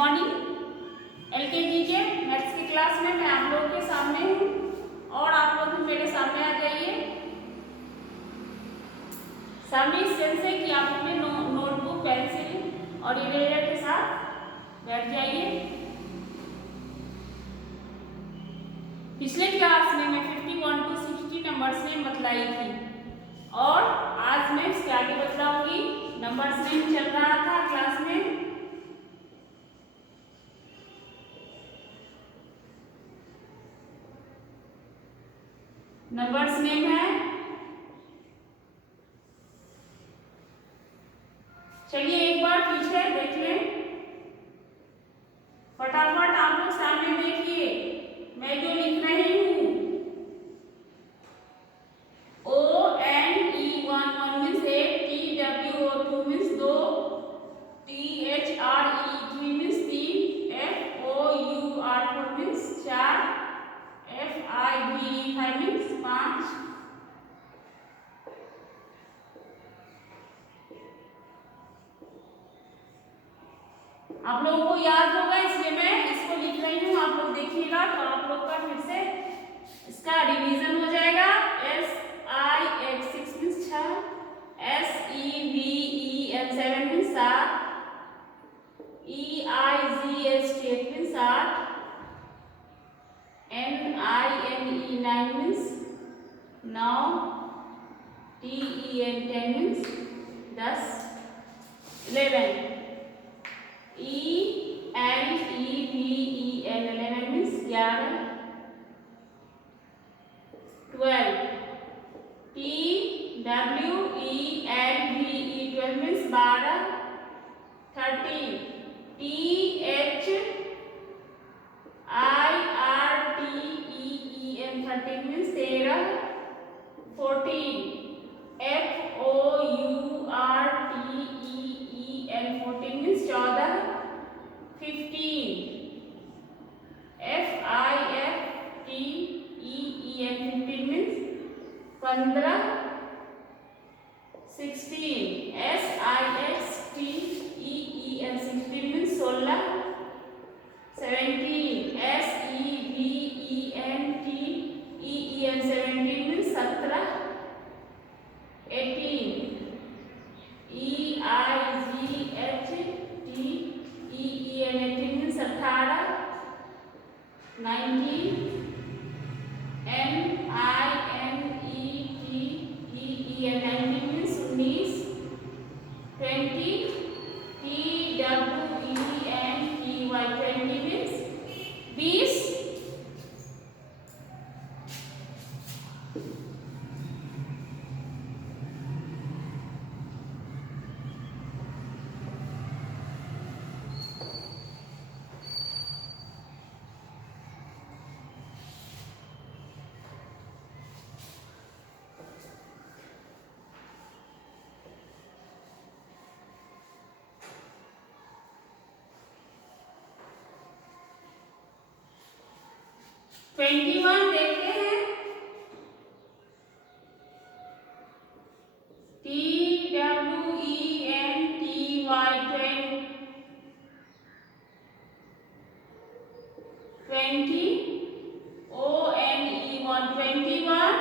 Morning. LKG के maths की class में मैं आप लोगों के सामने हूँ और आप लोग मेरे सामने आ जाइए। सामने इस सेंस है कि आप अपने नोटबुक पेंसिल और इरेजर के साथ बैठ जाइए। पिछले क्लास में मैं 51 to 60 नंबर्स ने बतलाई थी और आज मैं इसके आगे बतलाऊंगी। नंबर्स नेम चल रहा था क्लास में। नंबर्स नेम है, चलिए एक बार पीछे देख लें। फटाफट आप लोग सामने देखिए, मैं जो लिख रही हूँ। ONE1 means 1, TWO2 means 2, THRE3 means 3, FOUR4 means 4, FIVE5 means 5। आप लोगों को याद होगा इसलिए मैं इसको लिख रही हूँ। आप लोग देखिएगा तो आप लोग का फिर से इसका रिवीजन हो जाएगा। SIH6 means 6, SEVEN 7 means 7, EIGH8 means 8, NINE9 means 9, TEN10 means 10, 11, ELEVEN 11 means 11, 12, TWELVE 12 means 12, 13, THIRTEEN 13 means 13, 14, FOURTEEN 14 means 14, 15, FIFTEEN 15 means 15, 16, SIXTEEN 16 means 16, 17, SEVENTEEN 17 means 17, 18, EIGHTEEN 18 means 18, 19, NINETEEN 19 means 19, 20, TWENTY 20 means 20, 21 देखते हैं। TWENTY 21 21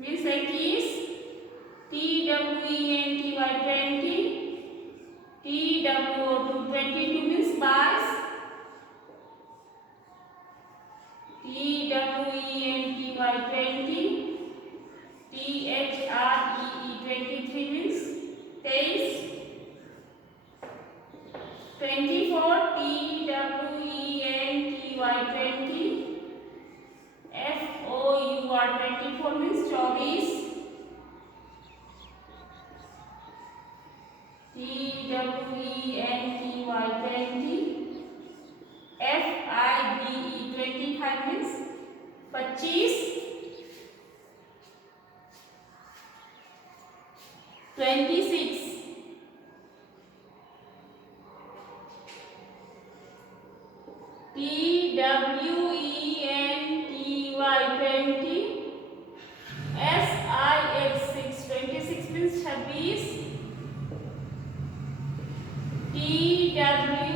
means 21, TWENTY 20, TWO2 22 means 22, TWENTY 20, THREE 23 means 23, 24, TWENTY 20, FOUR 24 means 24, TWENTY 20, FIVE 25 means 25, 26, TWENTY 20, SIH6 26 means 26, TWELVE 20,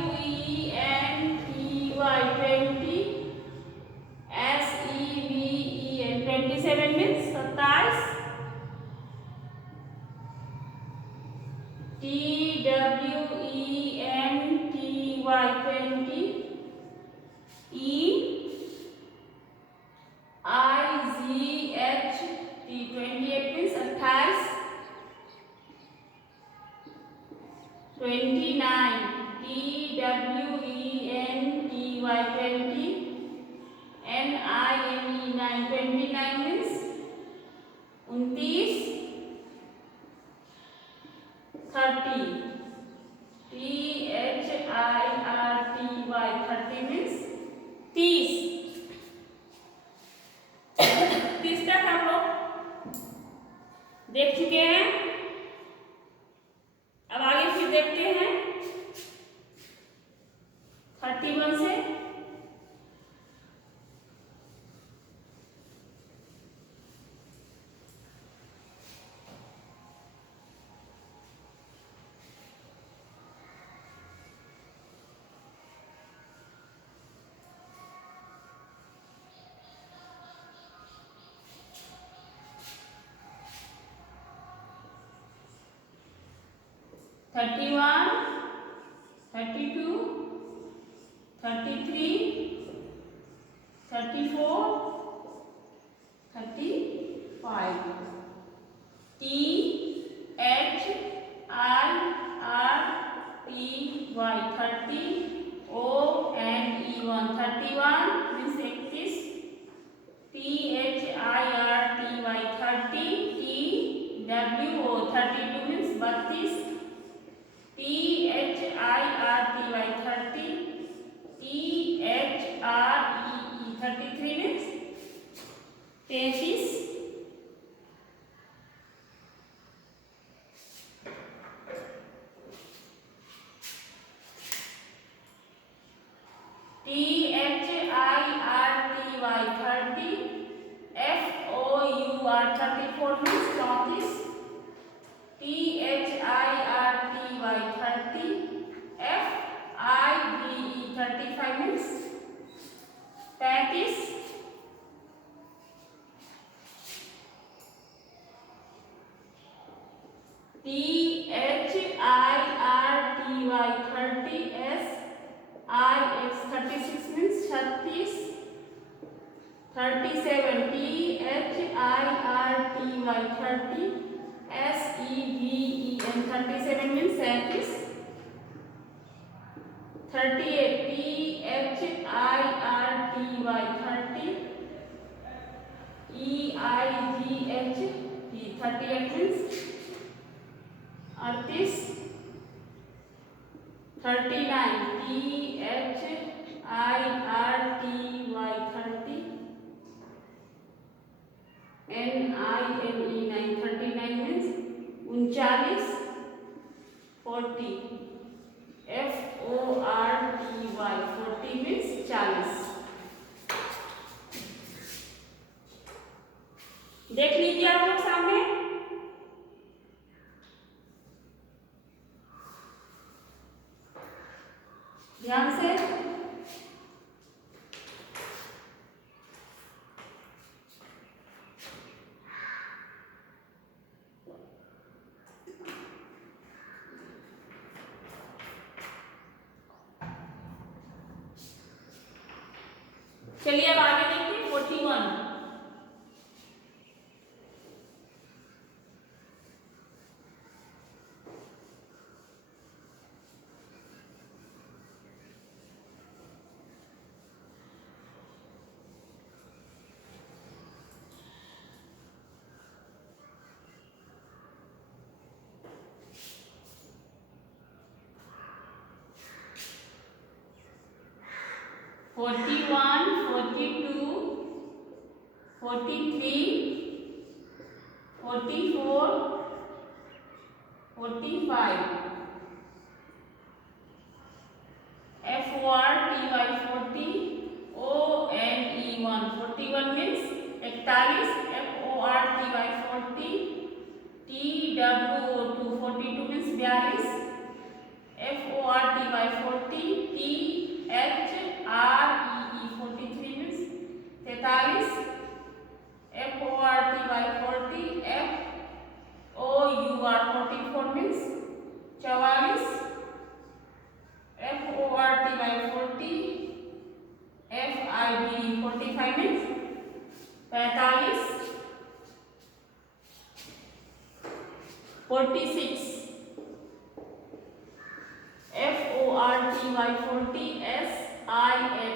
SEVEN 27 means 27, TWENTY 20, EIGHT 28 means 28, 29, TWENTY 20, NINE 29 means 29, 30, THIRTY 30 means 30, 30 तक हम लोग देख चुके हैं। अब आगे फिर देखते हैं 31 से। (31, 32, 33, 34, 35, THIRTY 31 means 31, THIRTY 32 means 32, THIRTY 33 means 33, THIRTY 34 means 34, THIRTY FIVE 35 means 35, THIRTY 36 means 36, 37, THIRTY SEVEN 37 means 37, 38, THIRTY EIGHT 38 means 38, 39, THIRTY 39 means 39, 40, FORTY 40 means 40. देख लीजिए आप लोग सामने। ध्यान से चलिए अब आगे देखते हैं 41। (41, 42, 43, 44, 45, FORTY 40, ONE 41 means 41, FORTY 40, TWO 42 means 42, FORTY 40, THREE 43 means 43, FORTY 40, FOUR 44 means 44, FORTY 40, FID 45 means 45, 46, FORTY 40,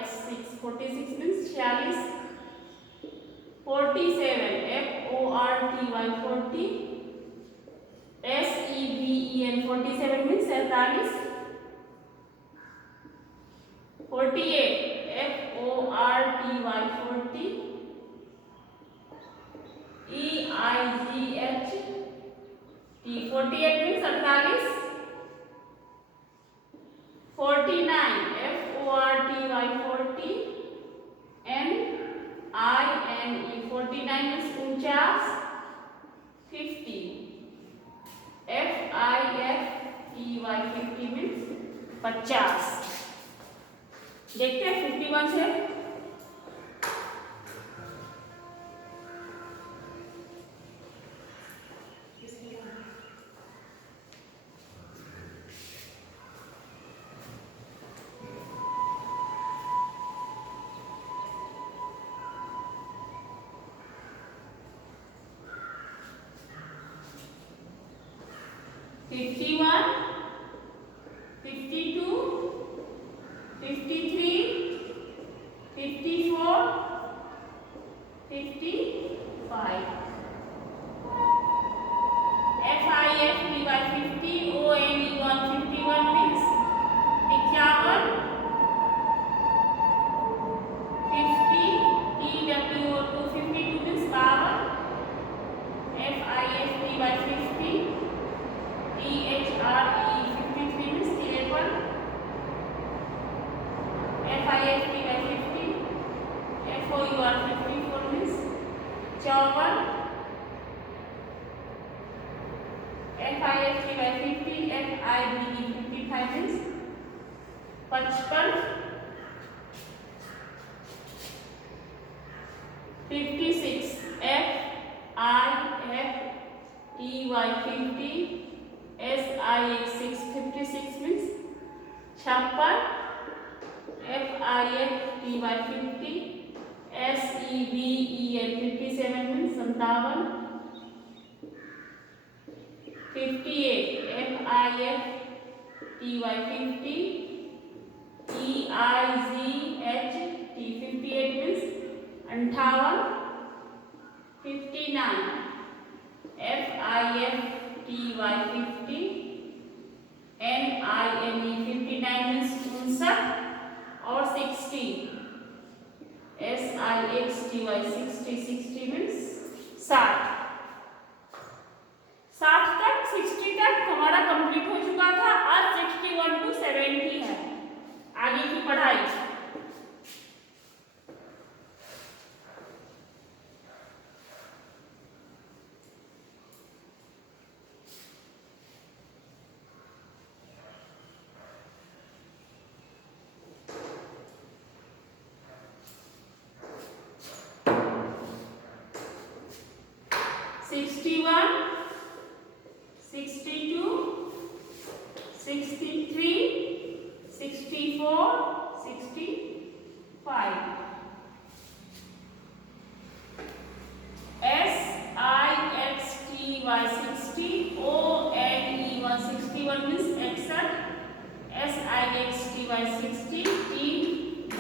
SIX 46 means 46, 47, FORTY 40, SEVEN 47 means 47, 48, FORTY 40, EIGH T 48 means 48, 49, FORTY 40, NINE 49 means 49, 50, FIFTY 50 means 50. देखते हैं 51 से। (51), (52), (53), (54), (55), FIFTY 50, ONE 151 means 51, 50, TWO 252 means 52, FIFTY 50, THRE 53 means 53, FIFTY 50, FOUR 54 means 54, FIFTY 50, FIBE 55 means 55, 56, FIFTY 50, SIX 56 means 56, FIFTY 50, SEVEN 57 means 57, 58, FIFTY 50, EIGHT 58 means 58, 59, FIFTY 50, NINE 59 means 59 और 60, SIXTY 60 means 60. 60 तक 60 तक हमारा complete हो चुका था। आज 61 to 70 है आगे की पढ़ाई।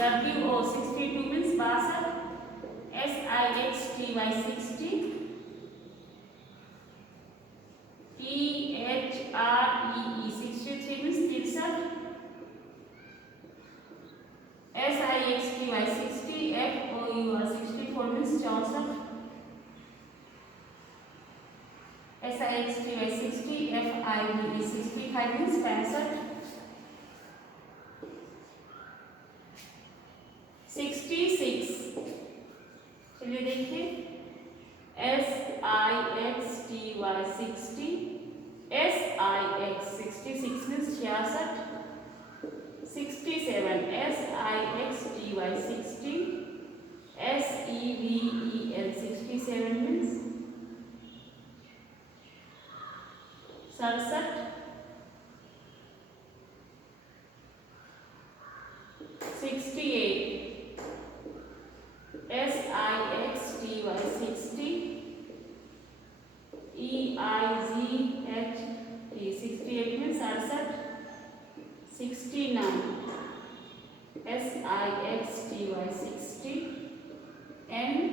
WO 62 means 62, SIXTY 60, THREE 63 means 63, SIXTY 60, FOUR 64 means 64, SIXTY 60, FIBE 65 means 65, 66, चलिए देखिए SIXTY 60, SIX 66 means 66, SIXTY 60, SEVEL 67 means 67, 68, SIXTY 60, EIGHT 68 means 68, 69, SIXTY 60, NINE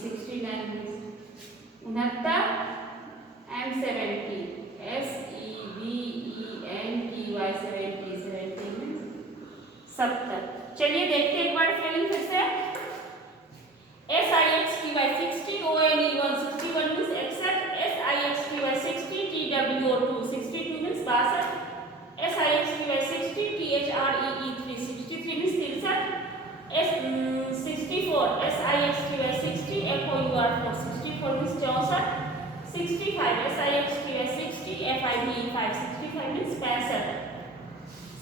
69 means 69 and 70, SEVENTY 70 means 70. चलिए देखते हैं एक बार स्पेलिंग फिर से। SIXTY 60, ONE 161 means 61, SIXTY 60, TWO 262 means 62, SIXTY 60, THREE 363 means 63, 64, SIXTY 60, FOUR 464 means 64, 65, SIXTY 60, FIVE 565 means 65,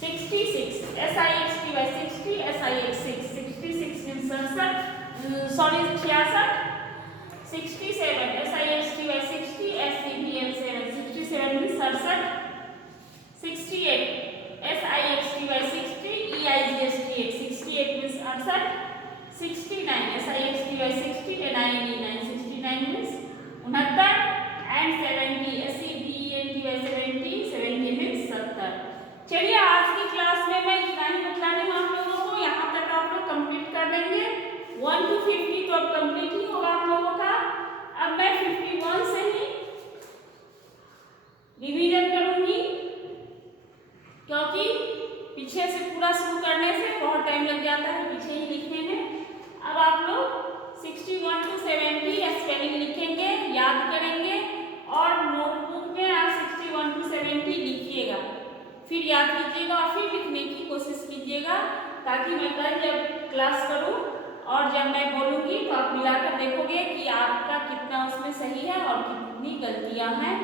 66, SIXTY 60, SIX 66 means 66, 67, SIXTY 60, SCVL 767 means 67, 68, SIXTY 60, EIGST 68 means 68, 69, SIXTY 60, NINE 69 means 69 and 70, SEVENTY 70 means 70. चलिए आज की class में मैं इतना ही बतलाने हूँ आप लोगों को। यहाँ तक आप लोग कंप्लीट कर देंगे। 1 to 50 तो अब कंप्लीट ही होगा आप लोगों का। अब मैं 51 से ही रिवीजन करूंगी, क्योंकि पीछे से पूरा शुरू करने से बहुत टाइम लग जाता है पीछे ही लिखने में। अब आप लोग 61 to 70 स्पेलिंग लिखेंगे, याद करेंगे और नोटबुक में आप 61 to 70 लिखिएगा, फिर याद कीजिएगा और फिर लिखने की कोशिश कीजिएगा, ताकि मैं कल जब क्लास करूं और जब मैं बोलूंगी तो आप मिलाकर देखोगे कि आपका कितना उसमें सही है और कितनी गलतियां हैं,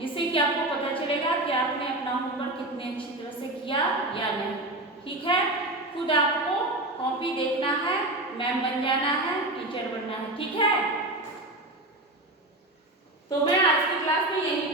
जिससे कि आपको पता चलेगा कि आपने अपना होमवर्क कितने अच्छी तरह से किया या नहीं। ठीक है, खुद आपको कॉपी देखना है, मैम बन जाना है, टीचर बनना है। ठीक है, तो मैं आज की क्लास में यही